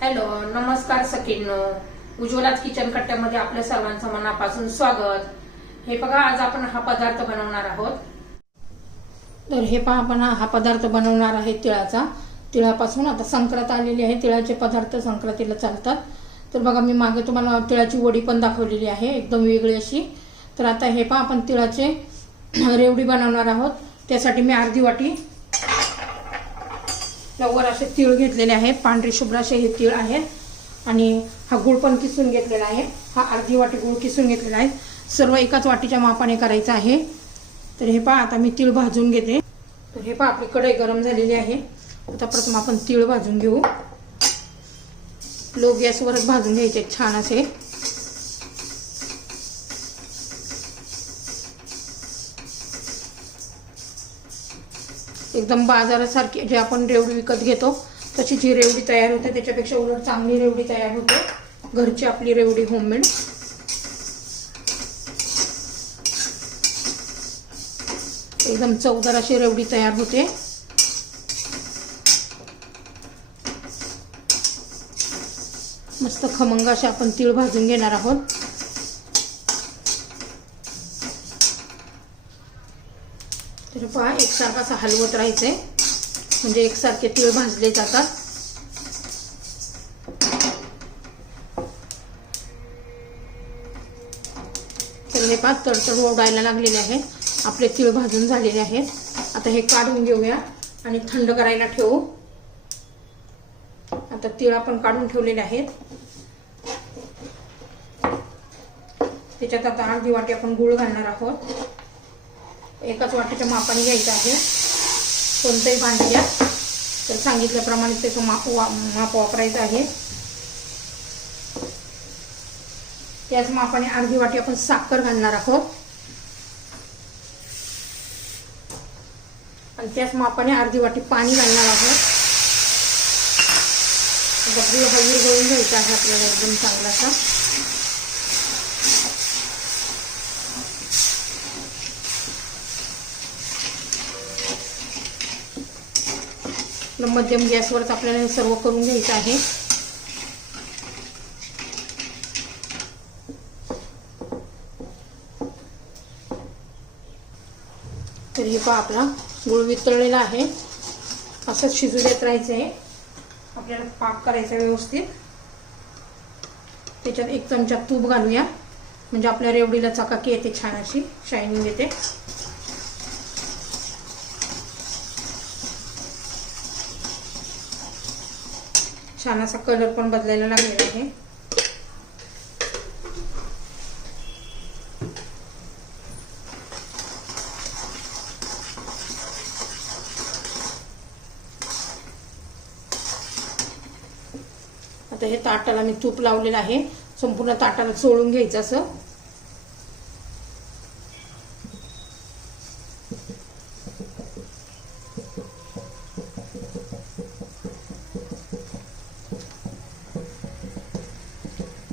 Hello, नमस्कार सखींनो. उज्ज्वलाच kitchen कट्ट्यामध्ये आपल्या सर्वांचं मनापासून स्वागत. हे बघा, आज आपण हा पदार्थ बनवणार आहोत. तर हे पहा, आपण हा पदार्थ बनवणार आहे तिळाचा. तिळापासून आता संक्रांत आलेली आहे, तिळाचे पदार्थ संक्रांतीला चालतात. तर बघा, मी मागे तुम्हाला तिळाची वडी पण दाखवलेली आहे, एकदम वेगळी अशी. तर आता हे पहा, आपण तिळाचे रेवडी बनवणार आहोत. त्यासाठी मी अर्धी वाटी लवकर असे तीळ घेतलेले आहेत, पांढरे शुभ्र असे हे तीळ आहेत. आणि हा गुळ पण किसून घेतलेला आहे, हा अर्धी वाटी गुळ किसून घेतलेला आहे. सर्व एकाच वाटीच्या मापाने करायचं आहे. तर हे पहा, आता मी तीळ भाजून घेते. तर हे पहा, आपली कढई गरम झालेली आहे. आता प्रथम आपण तीळ भाजून घेऊ. लो गॅसवरच भाजून घ्यायचे छान असे. एकदम बाजारासारखी जे आपण रेवडी विकत घेतो तशी जी रेवडी तयार होते, त्याच्यापेक्षा उलट चांगली रेवडी तयार होते. घरची आपली रेवडी होममेड. एकदम चवदार अशी रेवडी तयार होते. मस्त खमंग असे आपण तीळ भाजून घेणार आहोत. तर पहा, एकसारखा असा हलवत राहायचंय, म्हणजे एकसारखे तीळ भाजले जातात. तर हे पहा, तडतड ओढायला लागलेले आहे. आपले तीळ भाजून झालेले आहेत. आता हे काढून घेऊया आणि थंड करायला ठेवू. आता तीळ आपण काढून ठेवलेले आहेत. त्याच्यात आता अर्धी वाटी आपण गूळ घालणार आहोत. एकाच वाटीच्या मापाने घ्यायचं आहे. कोणतंही भांडं घ्या, तर सांगितल्याप्रमाणे त्याचं माप वापरायचं आहे. त्याच मापाने अर्धी वाटी आपण साखर घालणार आहोत आणि त्याच मापाने अर्धी वाटी पाणी घालणार आहोत. गूळ हळू गळून घ्यायचा आहे आपल्याला एकदम चांगलासा. मध्यम गॅसवरच आपल्याला हे सर्व करून घ्यायचं आहे. तर हे पहा, आपला गूळ वितळलेला आहे. असंच शिजू देत राहायचं आहे. आपल्याला पाक करायचा व्यवस्थित. त्याच्यात 1 चमचा तूप घालूया, म्हणजे आपल्या रेवडीला चकाकी येते, छान अशी शायनिंग येते. छान असा कलर पण बदलायला लागलेला आहे. आता हे ताटाला मी तूप लावलेलं आहे, संपूर्ण ताटाला चोळून घ्यायचं असं.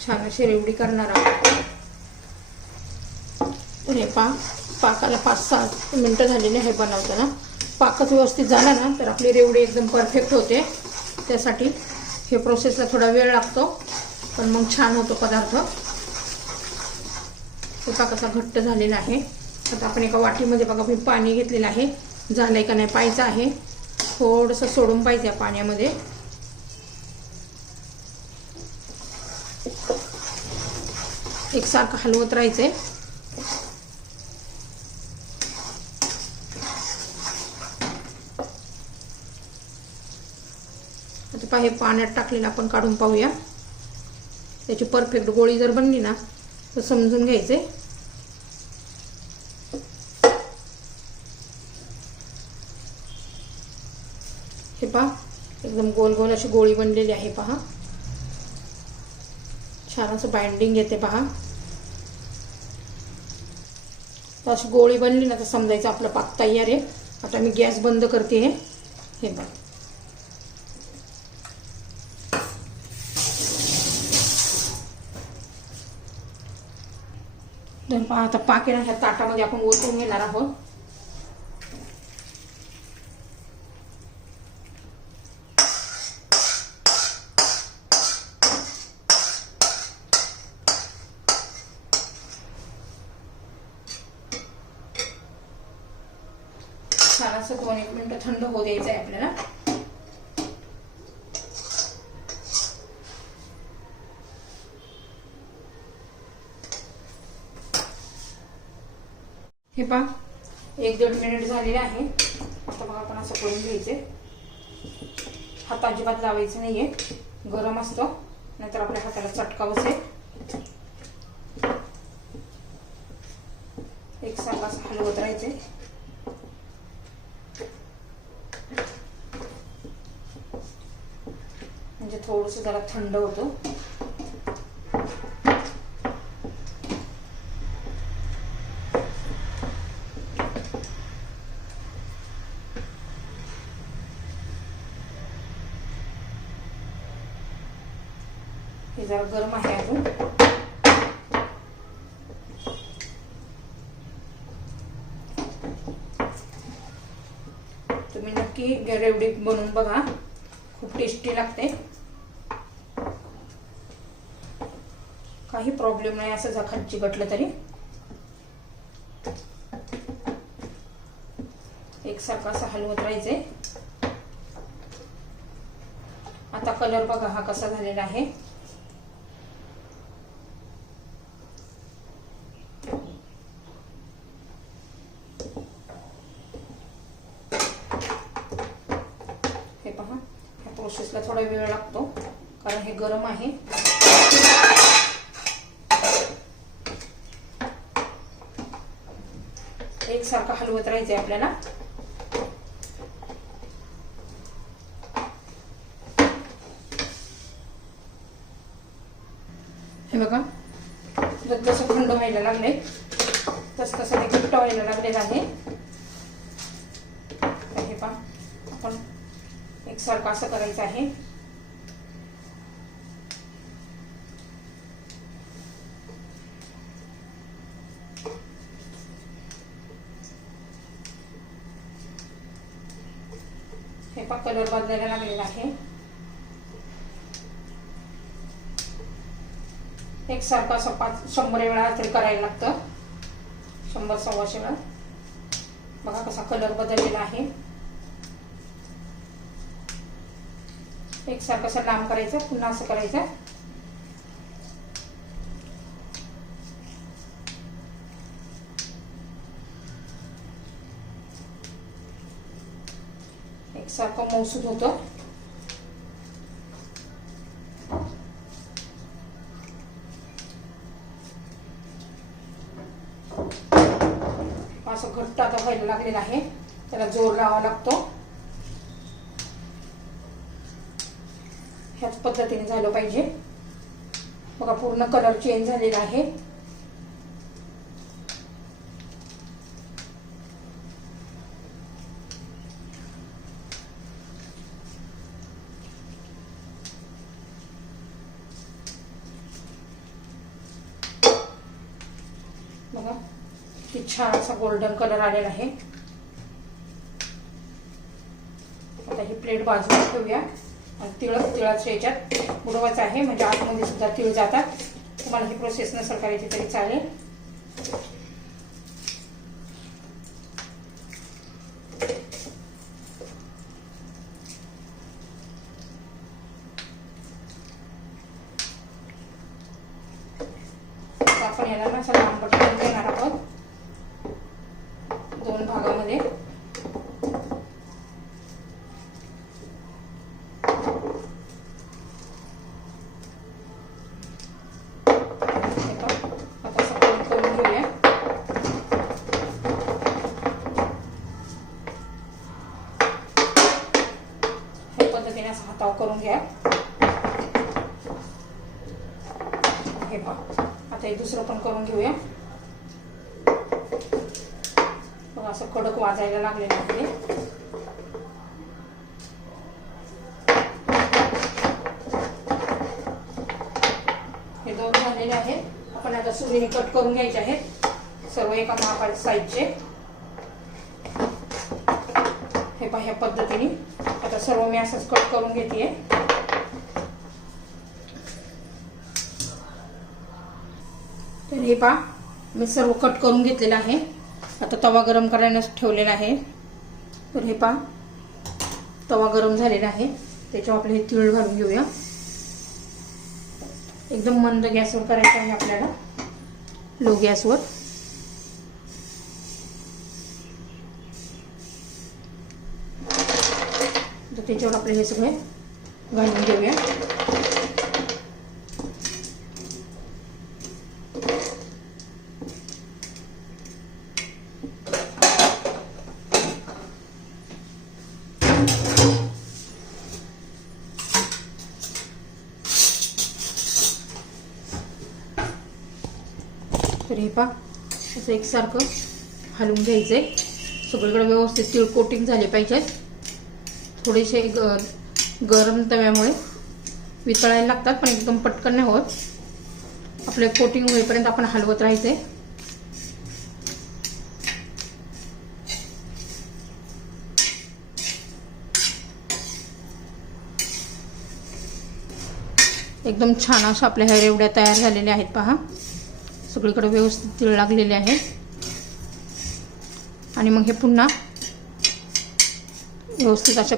छान अशी रेवडी करणार आहोत. तर हे पाकाला 5-6 मिनिटं झालेली आहे बनवताना. पाकच व्यवस्थित झाला ना तर आपली रेवडी एकदम परफेक्ट होते. त्यासाठी हे प्रोसेसला थोडा वेळ लागतो, पण मग छान होतो पदार्थ. हे पाक असा घट्ट झालेला आहे. आता आपण एका वाटीमध्ये बघा, मी पाणी घेतलेलं आहे. झालंय का नाही पाहायचं आहे. थोडंसं सोडून पाहिजे पाण्यामध्ये. एकसारखं हलवत राहायचंय. आता पहा, हे पाण्यात टाकलेलं आपण काढून पाहूया. त्याची परफेक्ट गोळी जर बनली ना तर समजून घ्यायचे. हे पहा, एकदम गोल गोल अशी गोळी बनलेली आहे. पहा, छान असं बाइंडिंग येते. पहा, तर अशी गोळी बनली ना तर समजायचं आपलं पाक तयार आहे. आता मी गॅस बंद करते. हे बघा, तर पहा, आता पाक ह्या ताटामध्ये आपण ओतून घेणार आहोत. असं 2-1 मिनिटं थंड होऊ द्यायचं आहे आपल्याला. हे पहा 1-1.5 मिनिट झालेले आहे. आता बघा आपण असं करून घ्यायचे. हात अजिबात लावायचं नाहीये, गरम असतो, नाहीतर आपल्या हाताला चटका बसेल. एकसारखं असं हलवत राहायचे. म्हणजे थोडंसं जरा थंड होतं. हे जरा गरम आहे अजून. तुम्ही नक्की रेवडी बनवून बघा, खूप टेस्टी लागते. काही प्रॉब्लेम नाही असं जर चिकटलं तरी. एकसारखं असं हलवत राहायचंय. आता कलर बघा हा कसा झालेला आहे. हे पहा, ह्या प्रोसेसला थोडा वेळ लागतो कारण हे गरम आहे. एकसारखं हलवत राहायचंय आपल्याला. हे बघा, जसं थंड व्हायला लागले तसं तसं ते घट्ट व्हायला लागलेलं आहे. हे पहा, आपण एकसारखं असं करायचं आहे. हे पहा, कलर बदलायला लागलेला आहे. एकसारखं असं 100 वेळा तरी करायला लागतं. 100-125 वेळा. बघा कसा कलर बदललेला आहे. एकसारखं असं लांब करायचं, पुन्हा असं करायचं. एकसारखं मौसूद होतं. असं घट्ट आता व्हायला लागलेलं आहे. त्याला जोर लावावा लागतो. ह्याच पद्धतीने झालं पाहिजे. बघा पूर्ण कलर चेंज झालेला आहे. बघा किती छान असा गोल्डन कलर आलेला आहे. आता ही प्लेट बाजूला ठेवूया आणि तिळाच्या याच्यात बुडवायचं आहे, म्हणजे आतमध्ये सुद्धा तिळ जातात. तुम्हाला ही प्रोसेस नसेल करायची तरी चालेल. आपण याला ना असं लांबट करून घेणार आहोत 2 भागामध्ये. आता असं करून घेऊया. ह्या पद्धतीने असं हातावर करून घ्या. हे पहा, आता हे दुसरं पण करून घेऊया. बघा असं कडक वाजायला लागलेलं आहे. हे 2 झालेले आहेत. आपण आता सुरीने कट करून घ्यायचे आहेत सर्व एका मापाच्या साईजचे. हे पहा ह्या पद्धतीने आता सर्व मी असंच कट करून घेते. तर हे पहा मी सर्व कट करून घेतलेलं आहे. आता तवा गरम करायला ठेवलेला आहे. तर हे पहा तवा गरम झालेला आहे, त्याच्यावर आपले हे तीळ घालून घेऊया. एकदम मंद गॅसवर करायचं आहे आपल्याला, लो गॅसवर. तर त्याच्यावर आपले हे सगळे घालून घेऊया. तर हे पहा असं एकसारखं हलवून घ्यायचंय. सगळीकडे व्यवस्थित तीळ कोटिंग झाले पाहिजेत. थोडेसे गरम तव्यामुळे वितळायला लागतात, पण एकदम पटकन नाही होत. आपले कोटिंग होईपर्यंत आपण हलवत राहायचंय. एकदम छान अशा आपल्या ह्या रेवड्या तयार झालेल्या आहेत पहा. सगळीकडे व्यवस्थित तीळ लागलेले आहे. आणि मग हे पुन्हा व्यवस्थित अशा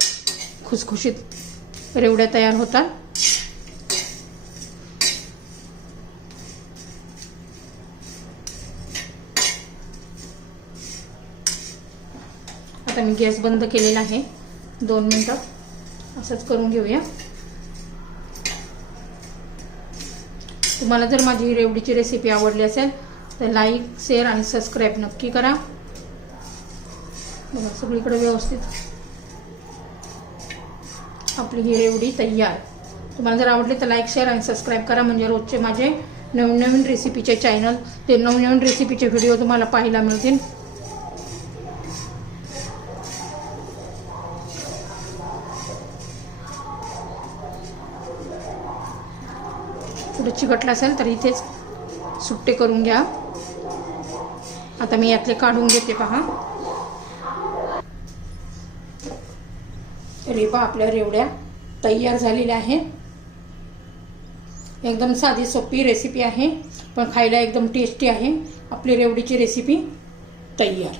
खुसखुशीत रेवड्या तयार होतात. आता मी गॅस बंद केलेला आहे. 2 मिनिटं असंच करून घेऊया. तुम्हाला जर माझी ही रेवडीची रेसिपी आवडली असेल तर लाईक, शेअर आणि सबस्क्राईब नक्की करा. बघा सगळीकडे व्यवस्थित आपली ही रेवडी तयार. तुम्हाला जर आवडली तर लाईक, शेअर आणि सबस्क्राईब करा, म्हणजे रोजचे माझे नवीन रेसिपीचे चॅनल, ते नवीन रेसिपीचे व्हिडिओ तुम्हाला पाहायला मिळतील. पुढे चिकटला असेल तर इथेच सुट्टे करून घ्या. आता मी यातले काढून घेते पहा. तर हे पहा आपल्या रेवड्या तयार झालेल्या आहेत. एकदम साधी सोपी रेसिपी आहे, पण खायला एकदम टेस्टी आहे. आपली रेवडीची रेसिपी तयार.